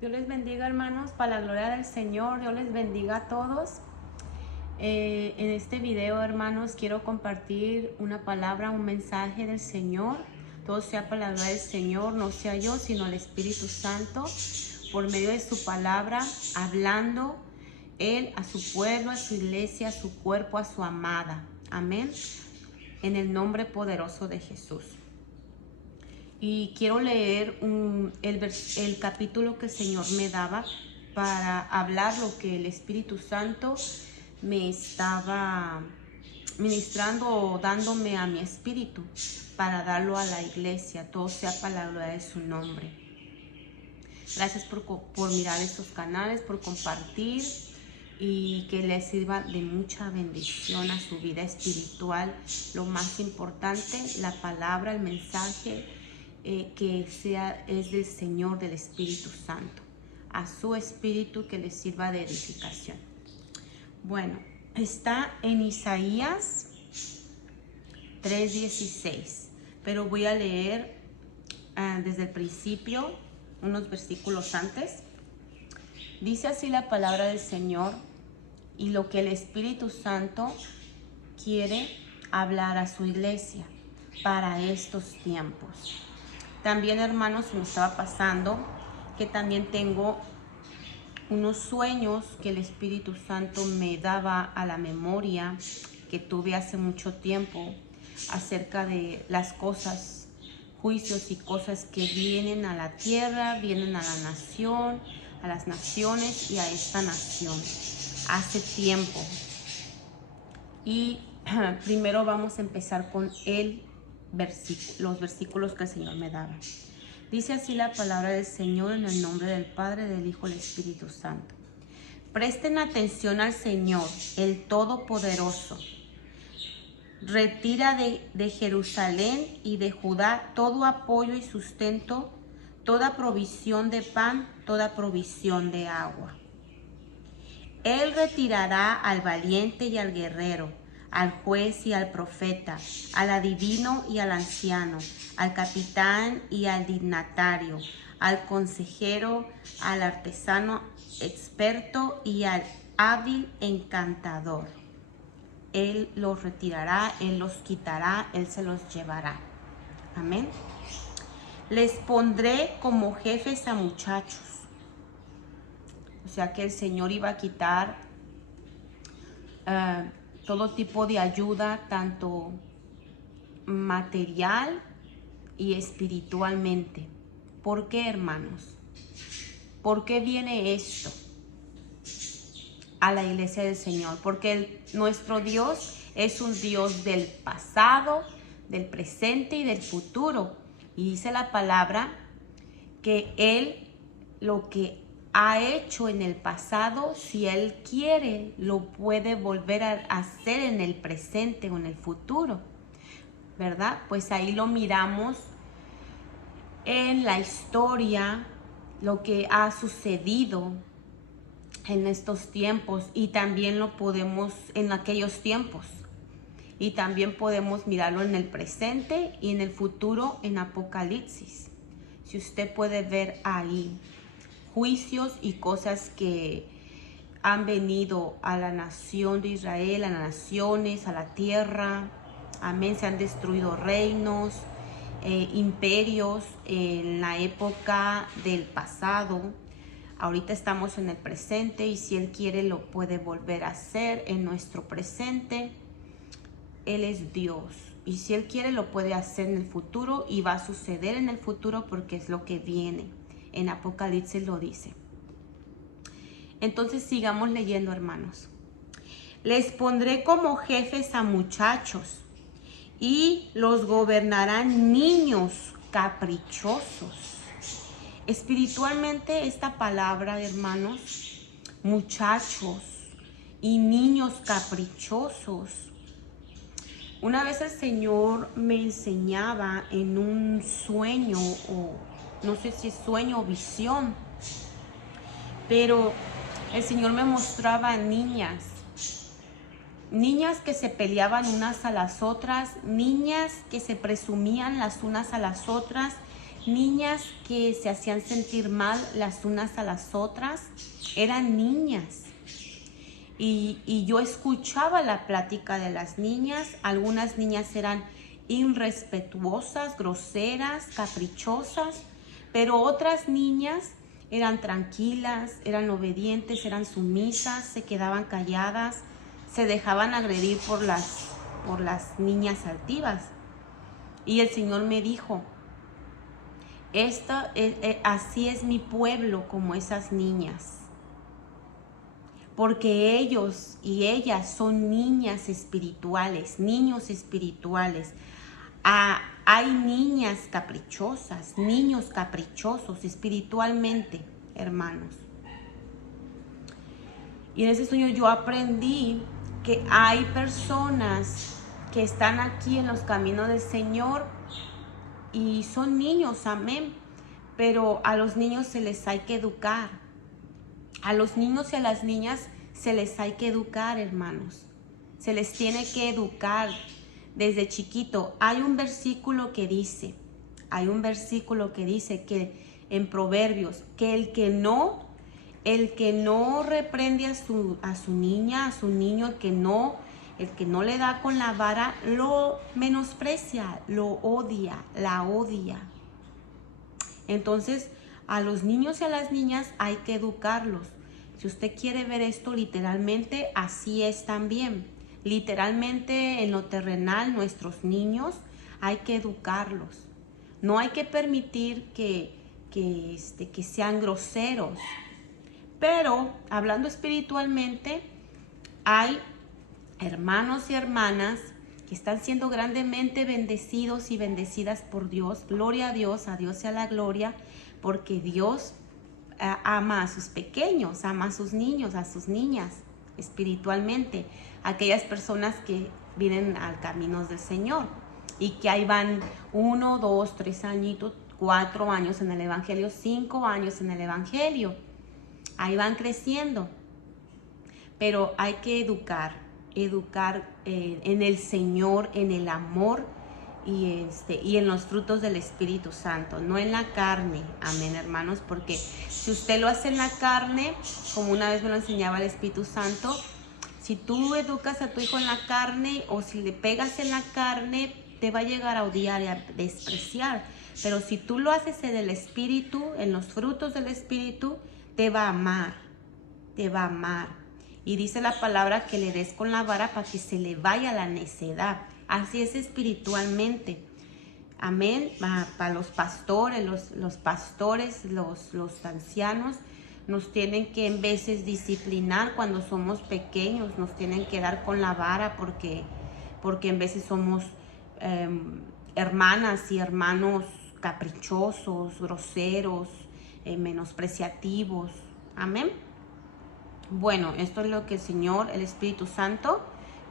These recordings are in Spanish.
Dios les bendiga, hermanos, para la gloria del Señor. Dios les bendiga a todos. En este video, hermanos, quiero compartir una palabra, un mensaje del Señor. Todo sea para la gloria del Señor, no sea yo, sino el Espíritu Santo, por medio de su palabra, hablando Él a su pueblo, a su iglesia, a su cuerpo, a su amada. Amén. En el nombre poderoso de Jesús. Y quiero leer el capítulo que el Señor me daba para hablar lo que el Espíritu Santo me estaba ministrando o dándome a mi espíritu para darlo a la iglesia. Todo sea para la gloria de su nombre. Gracias por mirar estos canales, por compartir y que les sirva de mucha bendición a su vida espiritual. Lo más importante, la palabra, el mensaje, es del Señor, del Espíritu Santo, a su espíritu, que les sirva de edificación. Bueno, está en Isaías 3:16, pero voy a leer desde el principio, unos versículos antes. Dice así la palabra del Señor y lo que el Espíritu Santo quiere hablar a su iglesia para estos tiempos. También, hermanos, me estaba pasando que también tengo unos sueños que el Espíritu Santo me daba a la memoria, que tuve hace mucho tiempo, acerca de las cosas, juicios y cosas que vienen a la tierra, vienen a la nación, a las naciones y a esta nación hace tiempo. Y primero vamos a empezar con los versículos que el Señor me daba. Dice así la palabra del Señor, en el nombre del Padre, del Hijo y del Espíritu Santo. Presten atención al Señor, el Todopoderoso. Retira de Jerusalén y de Judá todo apoyo y sustento, toda provisión de pan, toda provisión de agua. Él retirará al valiente y al guerrero, al juez y al profeta, al adivino y al anciano, al capitán y al dignatario, al consejero, al artesano experto y al hábil encantador. Él los retirará, Él los quitará, Él se los llevará. Amén. Les pondré como jefes a muchachos. O sea que el Señor iba a quitar todo tipo de ayuda, tanto material y espiritualmente. ¿Por qué, hermanos? ¿Por qué viene esto a la iglesia del Señor? Porque nuestro Dios es un Dios del pasado, del presente y del futuro. Y dice la palabra que Él lo que ha hecho en el pasado, si Él quiere, lo puede volver a hacer en el presente o en el futuro, ¿verdad? Pues ahí lo miramos en la historia, lo que ha sucedido en estos tiempos, y también lo podemos en aquellos tiempos, y también podemos mirarlo en el presente y en el futuro en Apocalipsis. Si usted puede ver ahí juicios y cosas que han venido a la nación de Israel, a las naciones, a la tierra. Amén. Se han destruido reinos, imperios en la época del pasado. Ahorita estamos en el presente y si Él quiere lo puede volver a hacer en nuestro presente. Él es Dios y si Él quiere lo puede hacer en el futuro y va a suceder en el futuro porque es lo que viene. En Apocalipsis lo dice. Entonces sigamos leyendo, hermanos. Les pondré como jefes a muchachos y los gobernarán niños caprichosos. Espiritualmente esta palabra, hermanos, muchachos y niños caprichosos. Una vez el Señor me enseñaba en un sueño, o no sé si es sueño o visión, pero el Señor me mostraba niñas que se peleaban unas a las otras, niñas que se presumían las unas a las otras, niñas que se hacían sentir mal las unas a las otras, eran niñas. Y yo escuchaba la plática de las niñas. Algunas niñas eran irrespetuosas, groseras, caprichosas, pero otras niñas eran tranquilas, eran obedientes, eran sumisas, se quedaban calladas, se dejaban agredir por las niñas altivas. Y el Señor me dijo, así es mi pueblo como esas niñas. Porque ellos y ellas son niñas espirituales, niños espirituales. Hay niñas caprichosas, niños caprichosos espiritualmente, hermanos. Y en ese sueño yo aprendí que hay personas que están aquí en los caminos del Señor y son niños, amén. Pero a los niños se les hay que educar. A los niños y a las niñas se les hay que educar, hermanos. Se les tiene que educar desde chiquito. Hay un versículo que dice que en Proverbios, que el que no reprende a su niña, a su niño, el que no le da con la vara, lo menosprecia, lo odia, la odia. Entonces, a los niños y a las niñas hay que educarlos. Si usted quiere ver esto literalmente, así es también. Literalmente en lo terrenal, nuestros niños hay que educarlos. No hay que permitir que sean groseros. Pero hablando espiritualmente, hay hermanos y hermanas que están siendo grandemente bendecidos y bendecidas por Dios. Gloria a Dios sea la gloria, porque Dios ama a sus pequeños, ama a sus niños, a sus niñas, espiritualmente. Aquellas personas que vienen al camino del Señor y que ahí van 1, 2, 3 añitos, 4 años en el Evangelio, 5 años en el Evangelio. Ahí van creciendo. Pero hay que educar en el Señor, en el amor y en los frutos del Espíritu Santo, no en la carne. Amén, hermanos, porque si usted lo hace en la carne, como una vez me lo enseñaba el Espíritu Santo, si tú educas a tu hijo en la carne o si le pegas en la carne, te va a llegar a odiar y a despreciar. Pero si tú lo haces en el Espíritu, en los frutos del Espíritu, te va a amar, te va a amar. Y dice la palabra que le des con la vara para que se le vaya la necedad. Así es espiritualmente. Amén. Para los pastores, los pastores, los ancianos, nos tienen que en veces disciplinar cuando somos pequeños. Nos tienen que dar con la vara porque en veces somos hermanas y hermanos caprichosos, groseros, menospreciativos. Amén. Bueno, esto es lo que el Señor, el Espíritu Santo,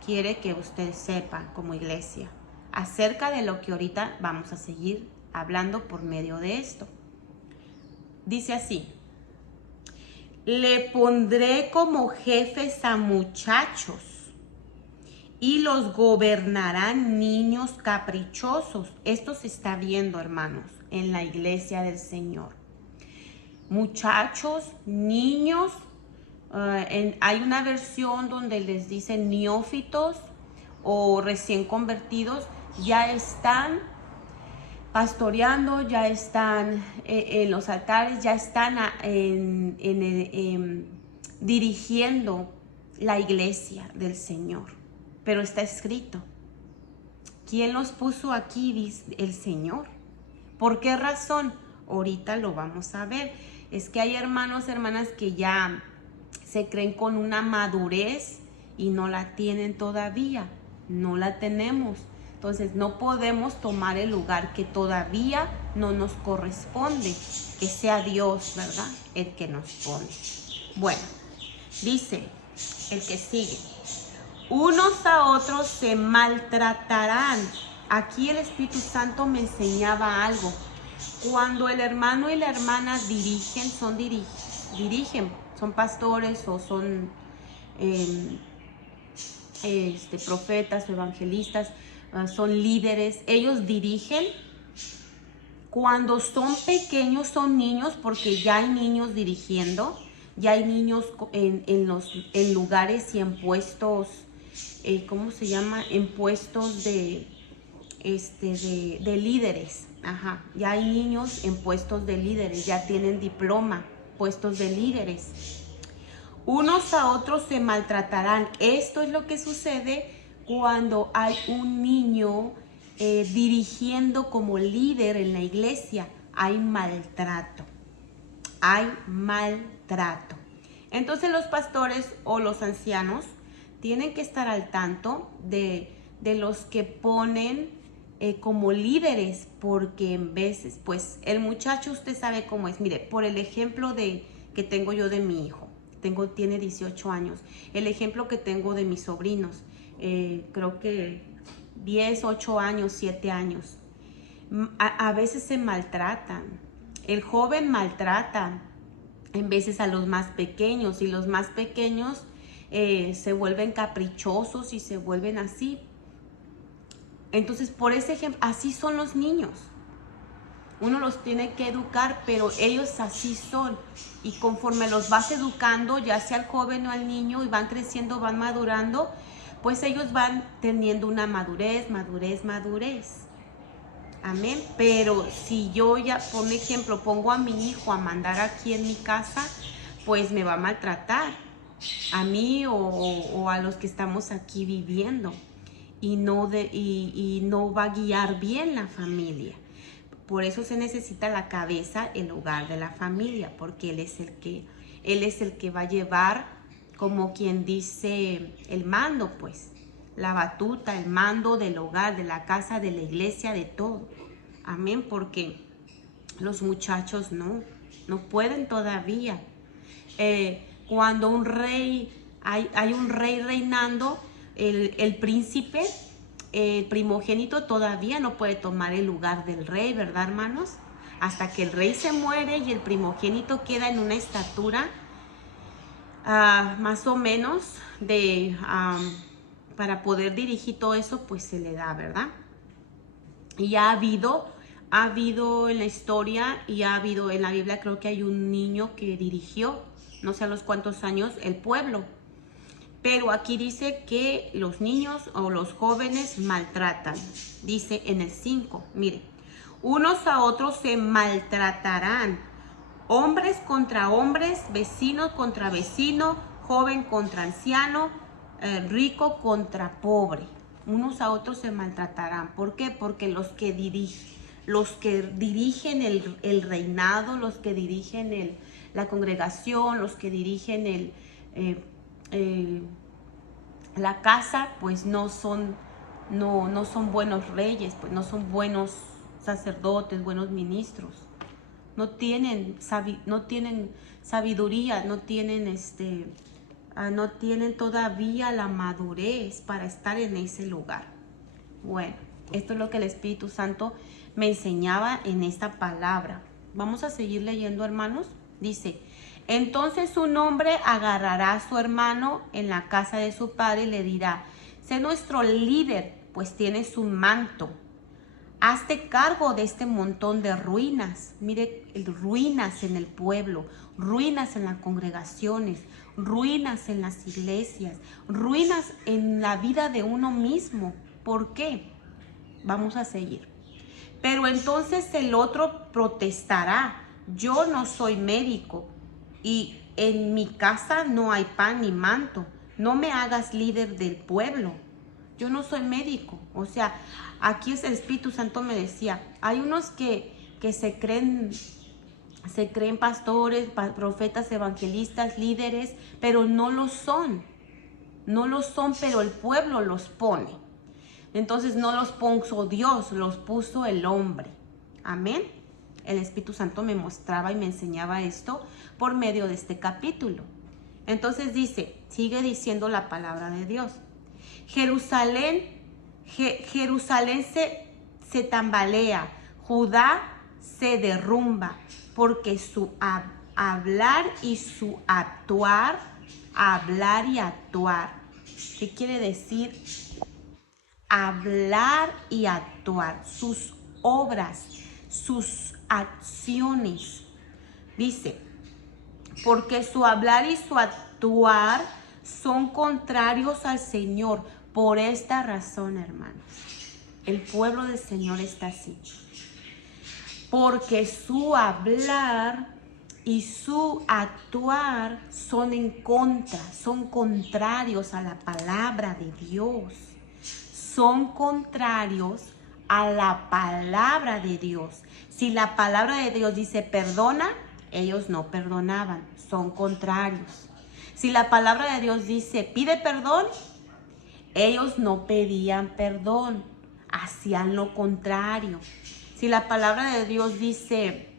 quiere que usted sepa como iglesia acerca de lo que ahorita vamos a seguir hablando por medio de esto. Dice así: le pondré como jefes a muchachos y los gobernarán niños caprichosos. Esto se está viendo, hermanos, en la iglesia del Señor. Muchachos, niños. Hay una versión donde les dicen neófitos o recién convertidos, ya están pastoreando, ya están en los altares, ya están dirigiendo la iglesia del Señor. Pero está escrito, ¿quién los puso aquí? Dice el Señor. ¿Por qué razón? Ahorita lo vamos a ver. Es que hay hermanos, hermanas que ya se creen con una madurez y no la tienen todavía, no la tenemos. Entonces no podemos tomar el lugar que todavía no nos corresponde, que sea Dios, ¿verdad?, el que nos pone. Bueno, dice el que sigue: unos a otros se maltratarán. Aquí el Espíritu Santo me enseñaba algo. Cuando el hermano y la hermana dirigen, son pastores o son profetas o evangelistas, son líderes, ellos dirigen. Cuando son pequeños, son niños, porque ya hay niños dirigiendo, ya hay niños en lugares y en puestos, ¿cómo se llama? En puestos de líderes. Ajá, ya hay niños en puestos de líderes, ya tienen diploma, puestos de líderes. Unos a otros se maltratarán. Esto es lo que sucede cuando hay un niño dirigiendo como líder en la iglesia. Hay maltrato. Hay maltrato. Entonces los pastores o los ancianos tienen que estar al tanto de los que ponen como líderes, porque en veces, pues el muchacho, usted sabe cómo es. Mire, por el ejemplo que tengo yo de mi hijo, tiene 18 años, el ejemplo que tengo de mis sobrinos, creo que 10, 8 años, 7 años, a veces se maltratan. El joven maltrata en veces a los más pequeños, y los más pequeños se vuelven caprichosos y se vuelven así. Entonces, por ese ejemplo, así son los niños. Uno los tiene que educar, pero ellos así son. Y conforme los vas educando, ya sea el joven o el niño, y van creciendo, van madurando, pues ellos van teniendo una madurez. Amén. Pero si yo ya, por ejemplo, pongo a mi hijo a mandar aquí en mi casa, pues me va a maltratar a mí o a los que estamos aquí viviendo. Y no va a guiar bien la familia. Por eso se necesita la cabeza, el hogar de la familia, porque él es el que va a llevar, como quien dice, el mando, pues, la batuta, el mando del hogar, de la casa, de la iglesia, de todo. Amén, porque los muchachos no pueden todavía. Cuando un rey, hay un rey reinando, el príncipe, el primogénito todavía no puede tomar el lugar del rey, ¿verdad, hermanos? Hasta que el rey se muere y el primogénito queda en una estatura más o menos para poder dirigir todo eso, pues se le da, ¿verdad? Y ha habido en la historia, y ha habido en la Biblia, creo que hay un niño que dirigió, no sé a los cuántos años, el pueblo. Pero aquí dice que los niños o los jóvenes maltratan. Dice en el 5, mire, unos a otros se maltratarán. Hombres contra hombres, vecino contra vecino, joven contra anciano, rico contra pobre. Unos a otros se maltratarán. ¿Por qué? Porque los que dirigen el reinado, los que dirigen la congregación, los que dirigen la casa, pues no son buenos reyes, pues no son buenos sacerdotes, buenos ministros. No tienen sabiduría, no tienen todavía la madurez para estar en ese lugar. Bueno, esto es lo que el Espíritu Santo me enseñaba en esta palabra. Vamos a seguir leyendo, hermanos. Dice: entonces un hombre agarrará a su hermano en la casa de su padre y le dirá: sé nuestro líder, pues tienes un manto. Hazte cargo de este montón de ruinas. Mire, ruinas en el pueblo, ruinas en las congregaciones, ruinas en las iglesias, ruinas en la vida de uno mismo. ¿Por qué? Vamos a seguir. Pero entonces el otro protestará: yo no soy médico y en mi casa no hay pan ni manto. No me hagas líder del pueblo. Yo no soy médico. O sea, aquí el Espíritu Santo me decía, hay unos que se creen pastores, profetas, evangelistas, líderes, pero no lo son. No lo son, pero el pueblo los pone. Entonces no los puso Dios, los puso el hombre. Amén. El Espíritu Santo me mostraba y me enseñaba esto por medio de este capítulo. Entonces sigue diciendo la palabra de Dios. Jerusalén se tambalea, Judá se derrumba, porque su hablar y su actuar, hablar y actuar. ¿Qué quiere decir? Hablar y actuar, sus obras, sus acciones. Dice, porque su hablar y su actuar son contrarios al Señor. Por esta razón, hermanos, el pueblo del Señor está así. Porque su hablar y su actuar son en contra, son contrarios a la palabra de Dios. Son contrarios a la palabra de Dios. Si la palabra de Dios dice perdona, ellos no perdonaban, son contrarios. Si la palabra de Dios dice pide perdón, ellos no pedían perdón, hacían lo contrario. Si la palabra de Dios dice,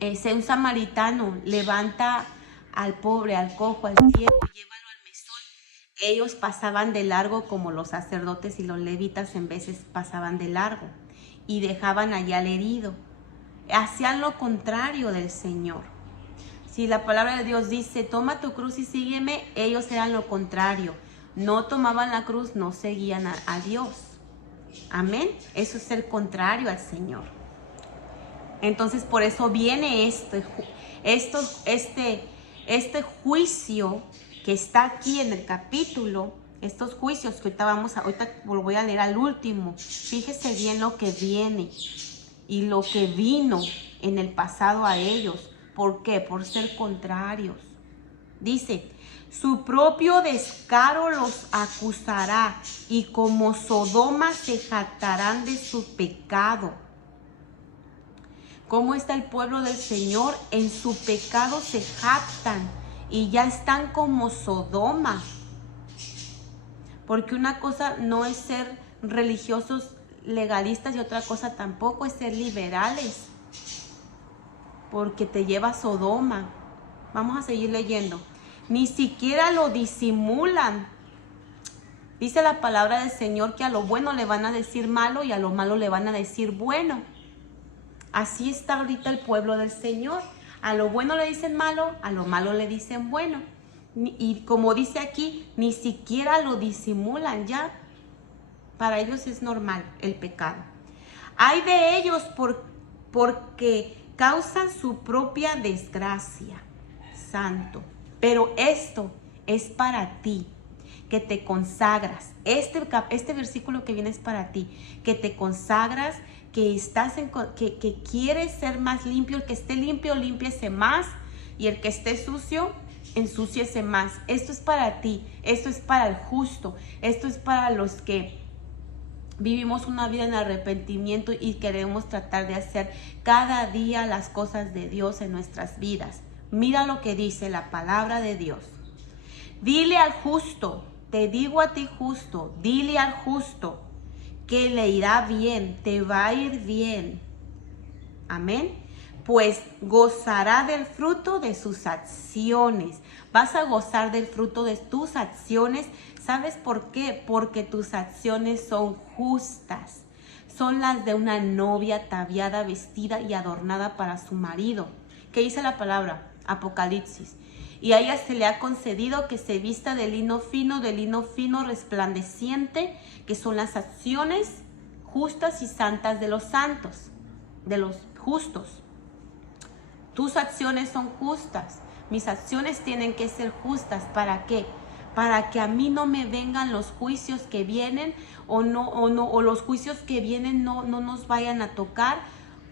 un samaritano levanta al pobre, al cojo, al ciego, llévalo al mesón, ellos pasaban de largo, como los sacerdotes y los levitas en veces pasaban de largo y dejaban allá al herido. Hacían lo contrario del Señor. Si la palabra de Dios dice, toma tu cruz y sígueme, ellos eran lo contrario. No tomaban la cruz, no seguían a Dios. Amén. Eso es el contrario al Señor. Entonces, por eso viene este juicio que está aquí en el capítulo. Estos juicios que ahorita lo voy a leer al último. Fíjese bien lo que viene y lo que vino en el pasado a ellos. ¿Por qué? Por ser contrarios. Dice, su propio descaro los acusará y como Sodoma se jactarán de su pecado. ¿Cómo está el pueblo del Señor? En su pecado se jactan y ya están como Sodoma. Porque una cosa no es ser religiosos legalistas y otra cosa tampoco es ser liberales. Porque te lleva a Sodoma. Vamos a seguir leyendo. Ni siquiera lo disimulan. Dice la palabra del Señor que a lo bueno le van a decir malo y a lo malo le van a decir bueno. Así está ahorita el pueblo del Señor. A lo bueno le dicen malo, a lo malo le dicen bueno. Y como dice aquí, ni siquiera lo disimulan ya. Para ellos es normal el pecado. Hay de ellos porque causan su propia desgracia. Santo. Pero esto es para ti, que te consagras. Este versículo que viene es para ti, que te consagras, que quieres ser más limpio. El que esté limpio, límpiese más. Y el que esté sucio, ensúciese más. Esto es para ti, esto es para el justo, esto es para los que vivimos una vida en arrepentimiento y queremos tratar de hacer cada día las cosas de Dios en nuestras vidas. Mira lo que dice la palabra de Dios. Dile al justo, te digo a ti justo, dile al justo que le irá bien, te va a ir bien. Amén. Pues gozará del fruto de sus acciones. Vas a gozar del fruto de tus acciones. ¿Sabes por qué? Porque tus acciones son justas. Son las de una novia ataviada, vestida y adornada para su marido. ¿Qué dice la palabra? Apocalipsis. Y a ella se le ha concedido que se vista de lino fino resplandeciente, que son las acciones justas y santas de los santos, de los justos. Tus acciones son justas, mis acciones tienen que ser justas. ¿Para qué? Para que a mí no me vengan los juicios que vienen o los juicios que vienen no nos vayan a tocar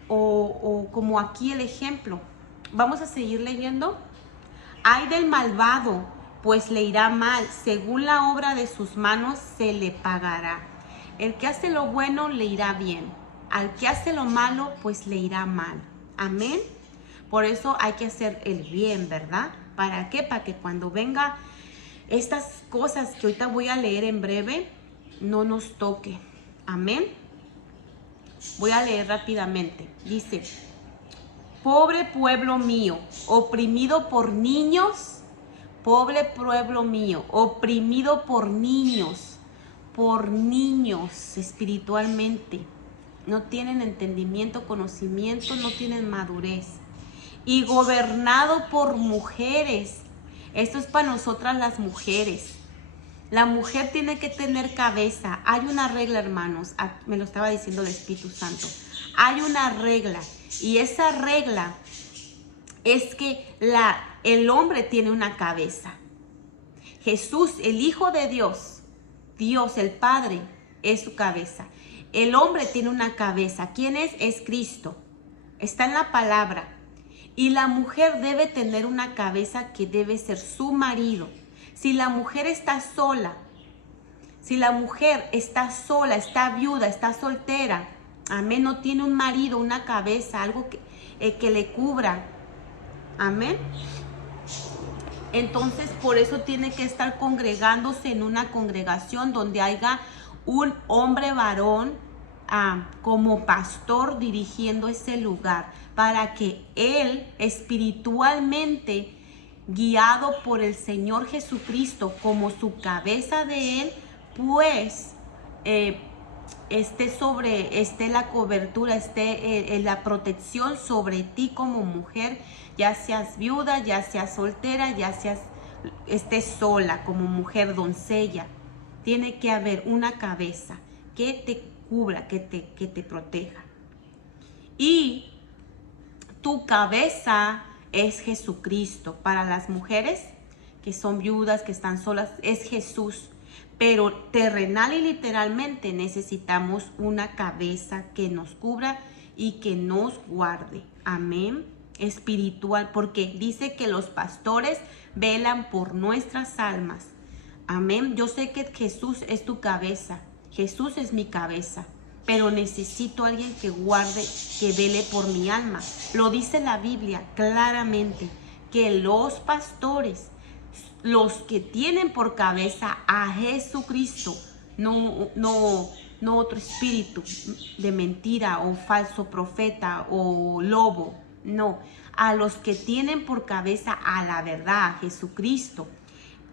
o como aquí el ejemplo. Vamos a seguir leyendo. Ay del malvado, pues le irá mal, según la obra de sus manos se le pagará. El que hace lo bueno le irá bien, al que hace lo malo pues le irá mal. Amén. Por eso hay que hacer el bien, ¿verdad? ¿Para qué? Para que cuando venga estas cosas que ahorita voy a leer en breve, no nos toque. Amén. Voy a leer rápidamente. Dice, pobre pueblo mío, oprimido por niños. Pobre pueblo mío, oprimido por niños espiritualmente. No tienen entendimiento, conocimiento, no tienen madurez. Y gobernado por mujeres. Esto es para nosotras las mujeres. La mujer tiene que tener cabeza. Hay una regla, hermanos, me lo estaba diciendo el Espíritu Santo. hay una regla, y esa regla es que el hombre tiene una cabeza. Jesús, el Hijo de Dios, Dios el Padre, es su cabeza. El hombre tiene una cabeza. ¿Quién es? Es Cristo. Está en la palabra. Y la mujer debe tener una cabeza que debe ser su marido. Si la mujer está sola, está viuda, está soltera, amén, no tiene un marido, una cabeza, algo que le cubra, amén. Entonces, por eso tiene que estar congregándose en una congregación donde haya un hombre varón como pastor dirigiendo ese lugar, para que él espiritualmente, guiado por el Señor Jesucristo como su cabeza de él, pues esté la cobertura, esté la protección sobre ti como mujer, ya seas viuda, ya seas soltera, estés sola como mujer doncella. Tiene que haber una cabeza que te cubra, que te proteja. Y tu cabeza es Jesucristo. Para las mujeres que son viudas, que están solas, es Jesús. Pero terrenal y literalmente necesitamos una cabeza que nos cubra y que nos guarde. Amén. Espiritual, porque dice que los pastores velan por nuestras almas. Amén. Yo sé que Jesús es tu cabeza. Jesús es mi cabeza. Pero necesito a alguien que guarde, que vele por mi alma. Lo dice la Biblia claramente, que los pastores, los que tienen por cabeza a Jesucristo, no otro espíritu de mentira o falso profeta o lobo, no, a los que tienen por cabeza a la verdad, a Jesucristo.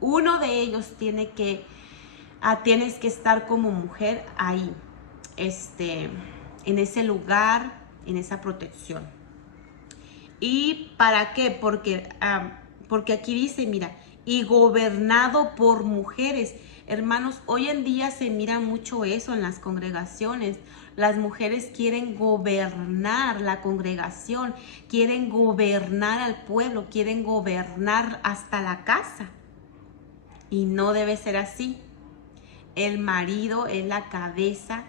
Uno de ellos tienes que estar como mujer ahí, en ese lugar, en esa protección. ¿Y para qué? Porque aquí dice, mira, y gobernado por mujeres. Hermanos, hoy en día se mira mucho eso en las congregaciones. Las mujeres quieren gobernar la congregación, quieren gobernar al pueblo, quieren gobernar hasta la casa. Y no debe ser así. El marido es la cabeza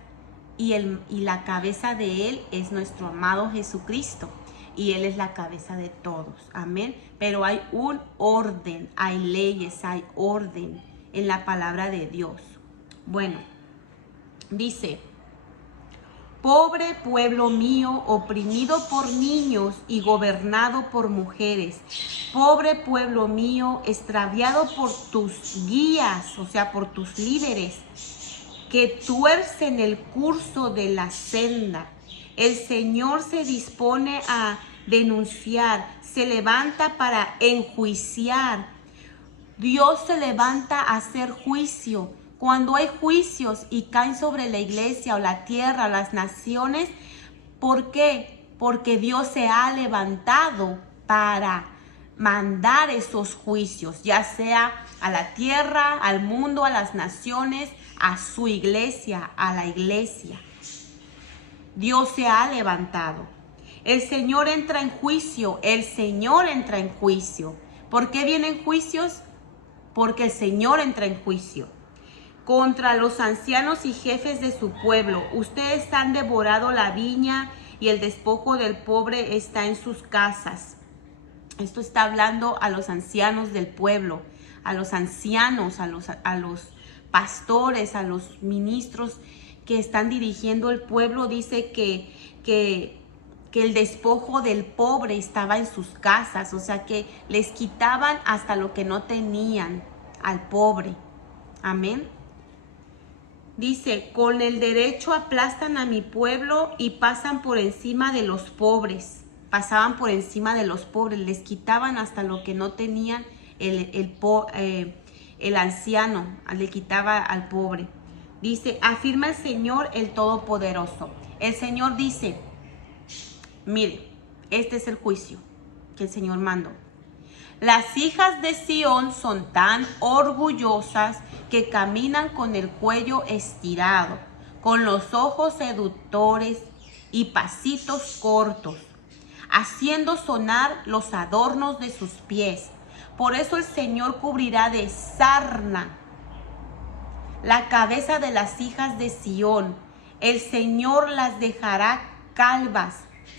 y la cabeza de él es nuestro amado Jesucristo. Y él es la cabeza de todos. Amén. Pero hay un orden, hay leyes, hay orden en la palabra de Dios. Bueno, dice: pobre pueblo mío, oprimido por niños y gobernado por mujeres. Pobre pueblo mío, extraviado por tus guías, o sea, por tus líderes, que tuercen el curso de la senda. El Señor se dispone a denunciar, se levanta para enjuiciar. Dios se levanta a hacer juicio. Cuando hay juicios y caen sobre la iglesia o la tierra, las naciones, ¿por qué? Porque Dios se ha levantado para mandar esos juicios, ya sea a la tierra, al mundo, a las naciones, a su iglesia, a la iglesia. Dios se ha levantado. El Señor entra en juicio, el Señor entra en juicio. ¿Por qué vienen juicios? Porque el Señor entra en juicio. Contra los ancianos y jefes de su pueblo. Ustedes han devorado la viña y el despojo del pobre está en sus casas. Esto está hablando a los ancianos del pueblo, a los ancianos, a los pastores, a los ministros que están dirigiendo el pueblo. Dice que el despojo del pobre estaba en sus casas, o sea que les quitaban hasta lo que no tenían al pobre. Amén. Dice: con el derecho aplastan a mi pueblo y pasan por encima de los pobres. Pasaban por encima de los pobres, les quitaban hasta lo que no tenían el anciano, le quitaba al pobre. Dice: afirma el Señor el Todopoderoso. El Señor dice: mire, este es el juicio que el Señor mandó. Las hijas de Sión son tan orgullosas que caminan con el cuello estirado, con los ojos seductores y pasitos cortos, haciendo sonar los adornos de sus pies. Por eso el Señor cubrirá de sarna la cabeza de las hijas de Sión. El Señor las dejará calvas,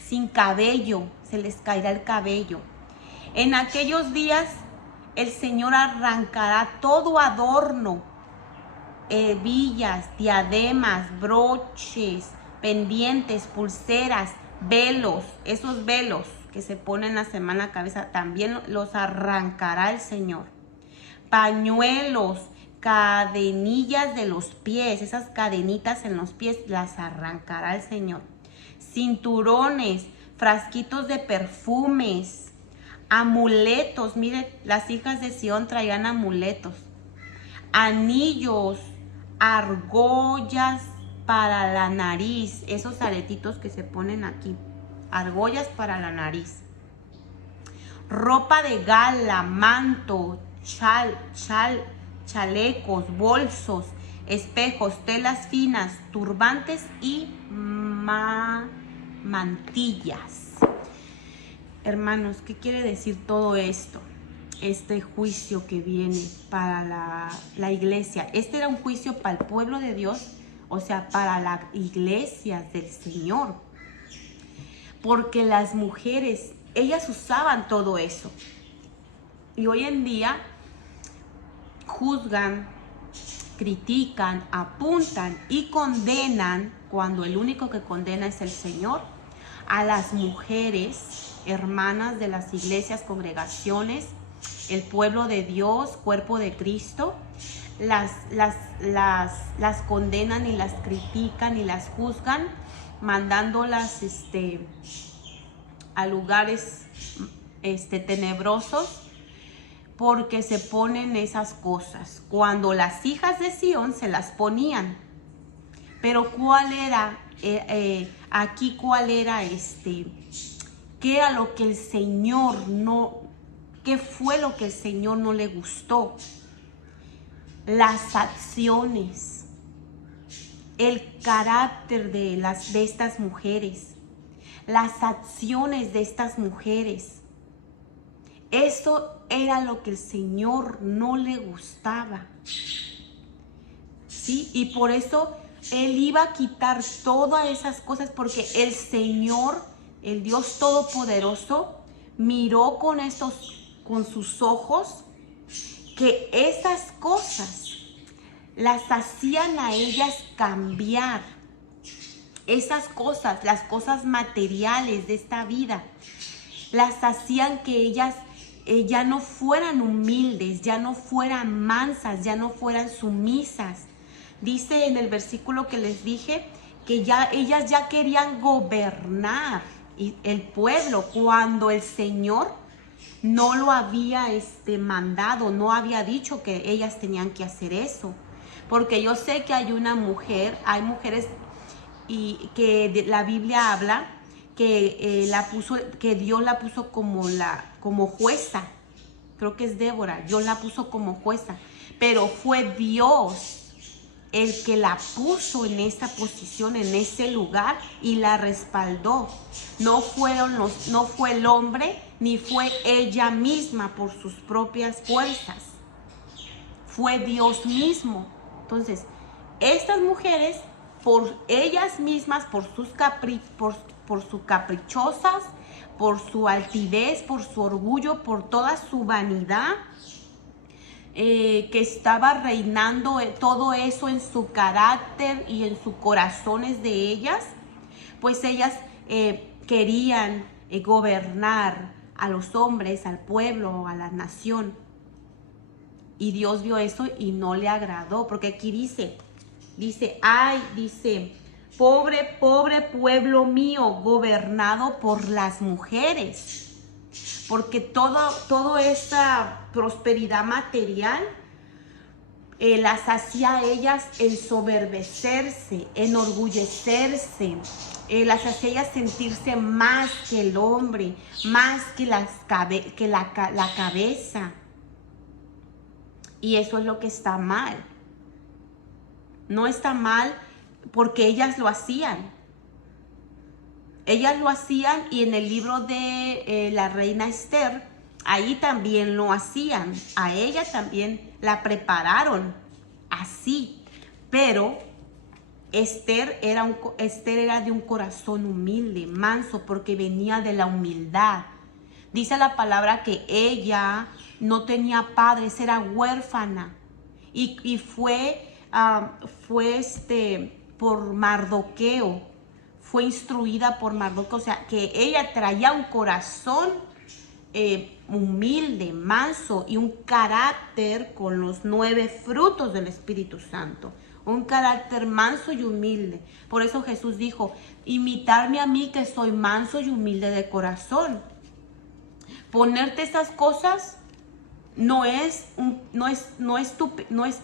sin cabello, se les caerá el cabello. En aquellos días el Señor arrancará todo adorno, hebillas, diademas, broches, pendientes, pulseras, velos, esos velos que se ponen la semana a la cabeza, también los arrancará el Señor. Pañuelos, cadenillas de los pies, esas cadenitas en los pies las arrancará el Señor. Cinturones, frasquitos de perfumes, amuletos. Mire, las hijas de Sión traían amuletos, anillos, argollas para la nariz, esos aretitos que se ponen aquí, argollas para la nariz, ropa de gala, manto, chalecos, bolsos, espejos, telas finas, turbantes y mantillas. Hermanos, ¿qué quiere decir todo esto? Este juicio que viene para la iglesia. Este era un juicio para el pueblo de Dios, o sea, para las iglesias del Señor. Porque las mujeres, ellas usaban todo eso. Y hoy en día juzgan, critican, apuntan y condenan, cuando el único que condena es el Señor, a las mujeres, hermanas de las iglesias, congregaciones, el pueblo de Dios, cuerpo de Cristo. Las condenan y las critican y las juzgan, mandándolas a lugares tenebrosos, porque se ponen esas cosas. Cuando las hijas de Sión se las ponían. Pero ¿cuál era aquí? ¿Cuál era qué era lo que el Señor no, qué fue lo que el Señor no le gustó? Las acciones, el carácter de estas mujeres, las acciones de estas mujeres. Eso era lo que el Señor no le gustaba. ¿Sí? Y por eso Él iba a quitar todas esas cosas, porque el Señor, el Dios Todopoderoso, miró con sus ojos que esas cosas las hacían a ellas cambiar. Esas cosas, las cosas materiales de esta vida, las hacían que ellas ya no fueran humildes, ya no fueran mansas, ya no fueran sumisas. Dice en el versículo que les dije que ellas ya querían gobernar el pueblo, cuando el Señor no lo había mandado, no había dicho que ellas tenían que hacer eso. Porque yo sé que hay mujeres que la Biblia habla que Dios la puso como jueza. Creo que es Débora. Dios la puso como jueza, pero fue Dios el que la puso en esa posición, en ese lugar, y la respaldó. No fue el hombre, ni fue ella misma por sus propias fuerzas. Fue Dios mismo. Entonces, estas mujeres, por ellas mismas, por sus caprichosas, por su altivez, por su orgullo, por toda su vanidad, que estaba reinando todo eso en su carácter y en sus corazones de ellas, pues ellas querían gobernar a los hombres, al pueblo, a la nación. Y Dios vio eso y no le agradó, porque aquí dice, pobre pueblo mío, gobernado por las mujeres. Porque toda esta prosperidad material las hacía a ellas ensoberbecerse, enorgullecerse, las hacía ellas sentirse más que el hombre, más que la cabeza. Y eso es lo que está mal. No está mal porque ellas lo hacían. Ellas lo hacían, y en el libro de la reina Esther, ahí también lo hacían. A ella también la prepararon así. Pero Esther era de un corazón humilde, manso, porque venía de la humildad. Dice la palabra que ella no tenía padres, era huérfana. Y fue por Mardoqueo, fue instruida por Mardoqueo. O sea, que ella traía un corazón humilde, manso, y un carácter con los 9 frutos del Espíritu Santo. Un carácter manso y humilde. Por eso Jesús dijo, imitarme a mí, que soy manso y humilde de corazón. Ponerte esas cosas no es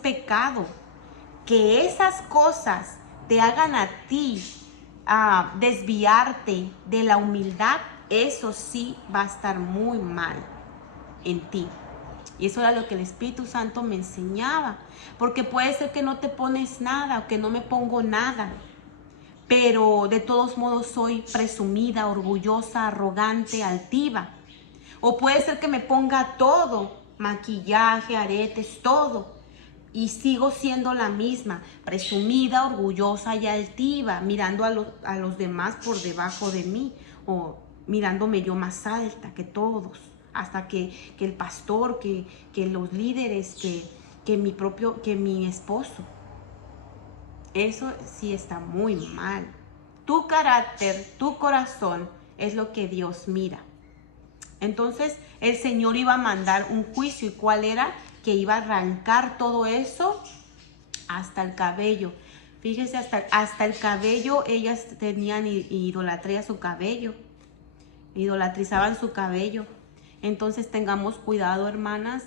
pecado. Que esas cosas te hagan a ti desviarte de la humildad, eso sí va a estar muy mal en ti. Y eso era lo que el Espíritu Santo me enseñaba. Porque puede ser que no te pones nada, o que no me pongo nada, pero de todos modos soy presumida, orgullosa, arrogante, altiva. O puede ser que me ponga todo, maquillaje, aretes, todo, y sigo siendo la misma, presumida, orgullosa y altiva, mirando a los demás por debajo de mí, o mirándome yo más alta que todos, hasta que el pastor, que los líderes, que mi esposo. Eso sí está muy mal. Tu carácter, tu corazón es lo que Dios mira. Entonces el Señor iba a mandar un juicio. ¿Y cuál era? Que iba a arrancar todo eso hasta el cabello. Fíjese, hasta el cabello. Ellas tenían idolatría a su cabello. Idolatrizaban su cabello. Entonces tengamos cuidado, hermanas,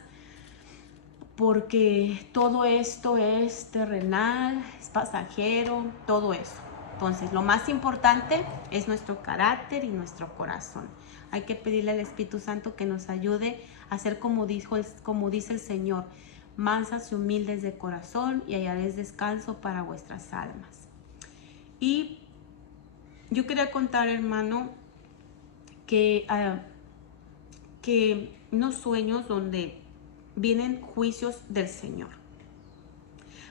porque todo esto es terrenal, es pasajero, todo eso. Entonces, lo más importante es nuestro carácter y nuestro corazón. Hay que pedirle al Espíritu Santo que nos ayude a ser como dice el Señor, mansas y humildes de corazón, y hallaréis descanso para vuestras almas. Y yo quería contar, hermano, que unos sueños donde vienen juicios del Señor.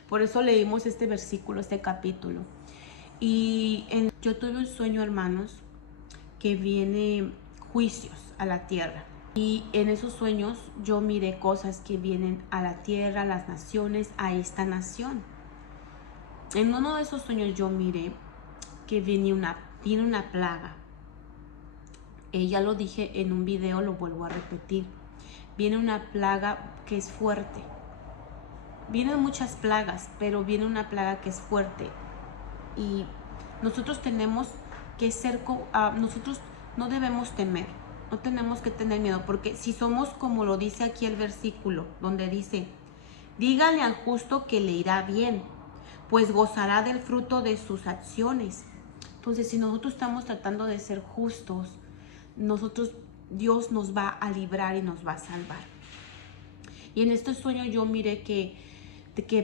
Por eso leímos este versículo, este capítulo. Y yo tuve un sueño, hermanos, que viene juicios a la tierra. Y en esos sueños yo miré cosas que vienen a la tierra, a las naciones, a esta nación. En uno de esos sueños yo miré que viene una plaga. Ya lo dije en un video, lo vuelvo a repetir. Viene una plaga que es fuerte. Vienen muchas plagas, pero viene una plaga que es fuerte. Y nosotros tenemos que nosotros no debemos temer, no tenemos que tener miedo, porque si somos como lo dice aquí el versículo, donde dice, díganle al justo que le irá bien, pues gozará del fruto de sus acciones. Entonces, si nosotros estamos tratando de ser justos, Dios nos va a librar y nos va a salvar. Y en este sueño yo miré que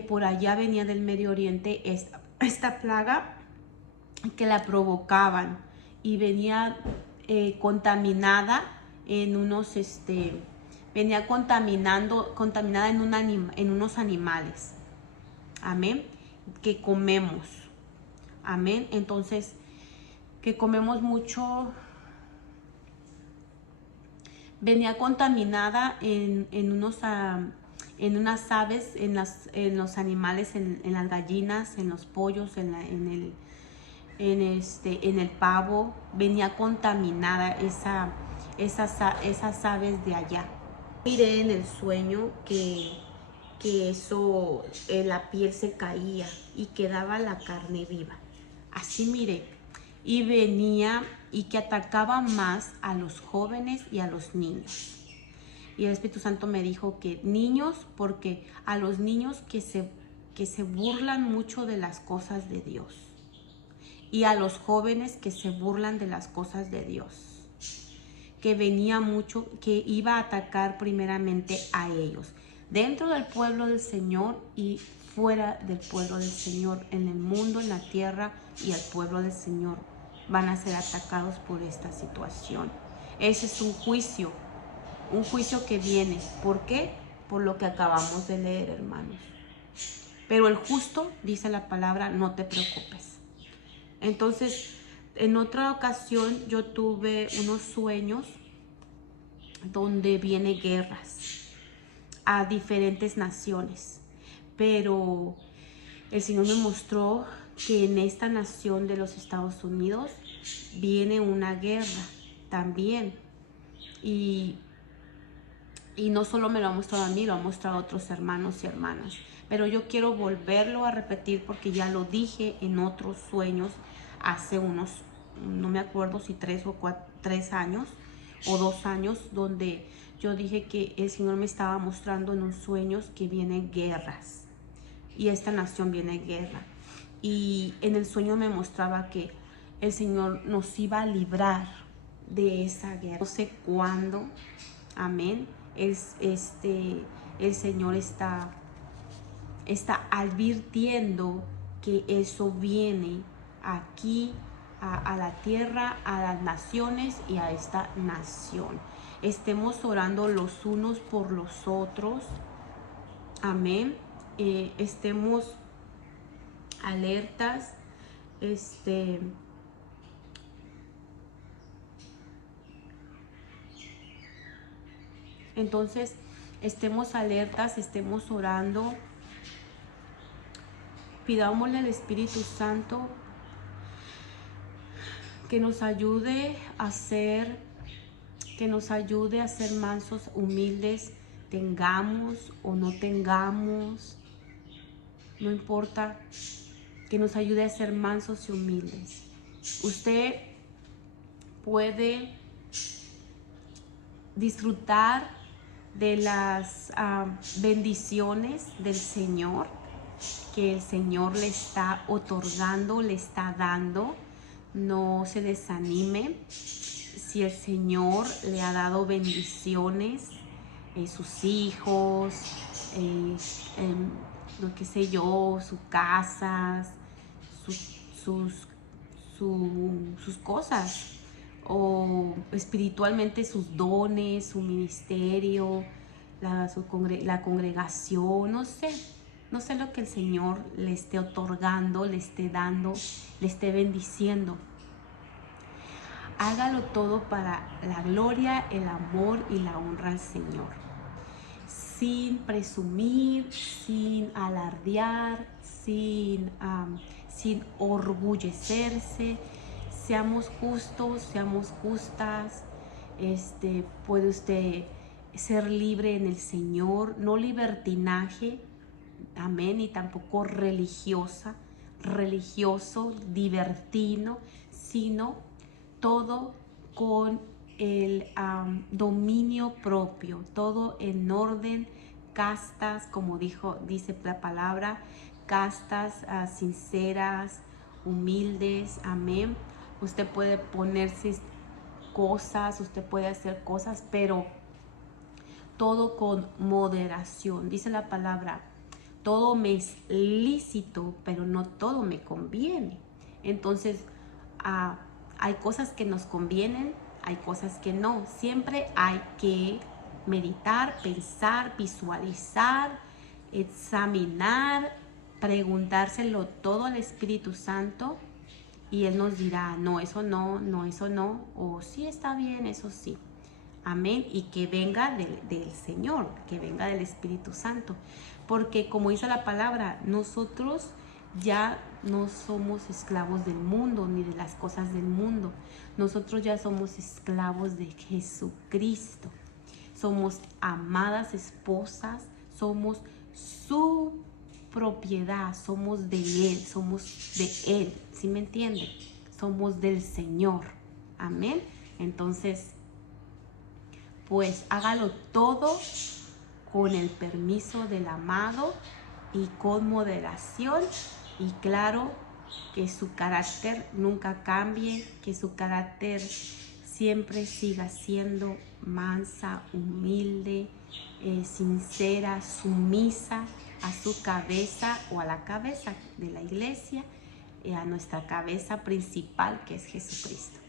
por allá venía del Medio Oriente esta plaga, que la provocaban, y venía contaminada en unos venía contaminada en unos animales, amén, que comemos, amén. Entonces, que comemos mucho, venía contaminada en unas aves, en los animales, en las gallinas, en los pollos, en el pavo. Venía contaminada esas aves de allá. Miré en el sueño que eso, la piel se caía y quedaba la carne viva. Así miré. Y venía y que atacaba más a los jóvenes y a los niños. Y el Espíritu Santo me dijo que niños, porque a los niños que se burlan mucho de las cosas de Dios, y a los jóvenes que se burlan de las cosas de Dios, que venía mucho, que iba a atacar primeramente a ellos, dentro del pueblo del Señor y fuera del pueblo del Señor, en el mundo, en la tierra, y al pueblo del Señor van a ser atacados por esta situación. Ese es un juicio que viene. ¿Por qué? Por lo que acabamos de leer, hermanos. Pero el justo, dice la palabra, no te preocupes. Entonces, en otra ocasión yo tuve unos sueños donde vienen guerras a diferentes naciones, pero el Señor me mostró que en esta nación de los Estados Unidos viene una guerra también, y no solo me lo ha mostrado a mí, lo ha mostrado a otros hermanos y hermanas, pero yo quiero volverlo a repetir porque ya lo dije en otros sueños hace unos, no me acuerdo si 3 años o 2 años, donde yo dije que el Señor me estaba mostrando en unos sueños que vienen guerras y esta nación viene guerra, y en el sueño me mostraba que el Señor nos iba a librar de esa guerra. No sé cuándo, amén. El Señor está advirtiendo que eso viene aquí a la tierra, a las naciones y a esta nación. Estemos orando los unos por los otros, amén. Estemos alertas, entonces estemos alertas, estemos orando, pidámosle al Espíritu Santo que nos ayude a ser mansos, humildes, tengamos o no tengamos, no importa, que nos ayude a ser mansos y humildes. Usted puede disfrutar de las bendiciones del Señor, que el Señor le está otorgando, le está dando. No se desanime si el Señor le ha dado bendiciones, sus hijos, lo que sé yo, sus casas, sus cosas, o espiritualmente sus dones, su ministerio, la congregación, no sé lo que el Señor le esté otorgando, le esté dando, le esté bendiciendo. Hágalo todo para la gloria, el amor y la honra al Señor, sin presumir, sin alardear, sin orgullecerse. Seamos justos, seamos justas. Puede usted ser libre en el Señor, no libertinaje, amén, y tampoco religioso, libertino, sino todo con el dominio propio, todo en orden, castas, como dice la palabra, castas, sinceras, humildes, amén. Usted puede ponerse cosas, usted puede hacer cosas, pero todo con moderación. Dice la palabra, todo me es lícito, pero no todo me conviene. Entonces, hay cosas que nos convienen, hay cosas que no. Siempre hay que meditar, pensar, visualizar, examinar, preguntárselo todo al Espíritu Santo, y Él nos dirá, no, eso no, no, eso no, o sí está bien, eso sí. Amén. Y que venga del Señor, que venga del Espíritu Santo. Porque como dice la palabra, nosotros ya no somos esclavos del mundo ni de las cosas del mundo. Nosotros ya somos esclavos de Jesucristo. Somos amadas esposas, somos su propiedad, somos de Él, ¿sí me entiende? Somos del Señor. Amén. Entonces, pues hágalo todo con el permiso del amado y con moderación, y claro, que su carácter nunca cambie, que su carácter siempre siga siendo mansa, humilde, sincera, sumisa a su cabeza o a la cabeza de la iglesia, a nuestra cabeza principal, que es Jesucristo.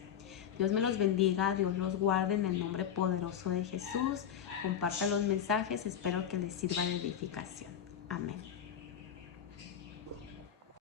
Dios me los bendiga, Dios los guarde en el nombre poderoso de Jesús. Compartan los mensajes, espero que les sirva de edificación. Amén.